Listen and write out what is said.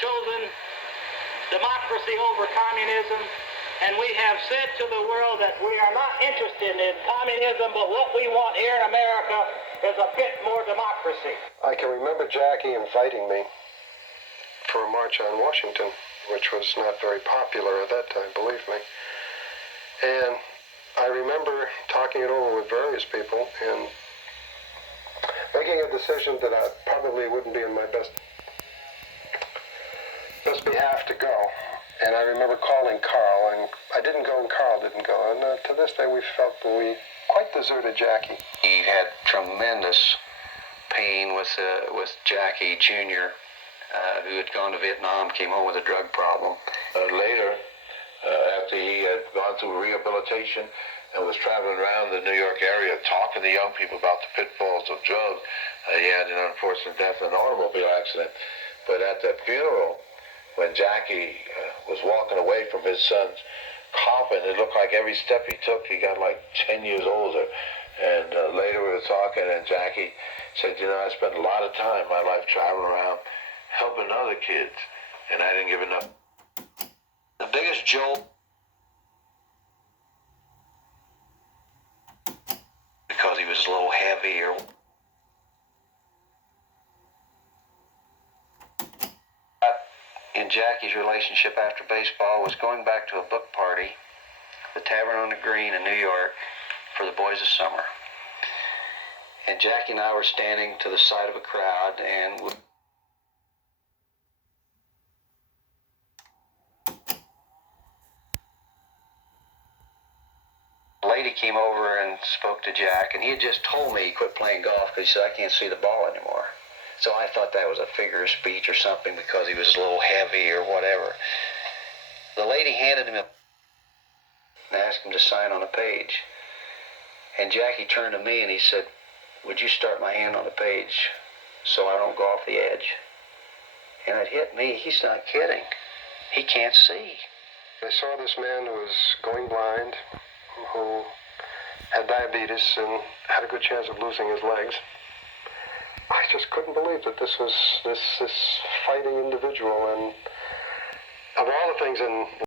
chosen democracy over communism, and we have said to the world that we are not interested in communism, but what we want here in America is a bit more democracy. I can remember Jackie inviting me for a march on Washington, which was not very popular at that time, believe me. And I remember talking it over with various people and making a decision that I probably wouldn't be in my best behalf to go. And I remember calling Carl, and I didn't go, and Carl didn't go. And to this day, we felt that we quite deserted Jackie. He had tremendous pain with Jackie Jr., who had gone to Vietnam, came home with a drug problem. Later, after he had gone through rehabilitation and was traveling around the New York area talking to young people about the pitfalls of drugs, he had an unfortunate death in an automobile accident. But at the funeral, when Jackie was walking away from his son's coffin, it looked like every step he took, he got like 10 years older. And later we were talking, and Jackie said, you know, I spent a lot of time in my life traveling around helping other kids, and I didn't give enough. The biggest jolt, because he was a little heavier. In Jackie's relationship after baseball was going back to a book party, the Tavern on the Green in New York, for the Boys of Summer. And Jackie and I were standing to the side of a crowd, and a lady came over and spoke to Jack, and he had just told me he quit playing golf because he said, I can't see the ball anymore. So I thought that was a figure of speech or something because he was a little heavy or whatever. The lady handed him and asked him to sign on a page. And Jackie turned to me and he said, would you start my hand on the page so I don't go off the edge? And it hit me. He's not kidding. He can't see. I saw this man who was going blind, who had diabetes and had a good chance of losing his legs. I just couldn't believe that this was this fighting individual, and of all the things in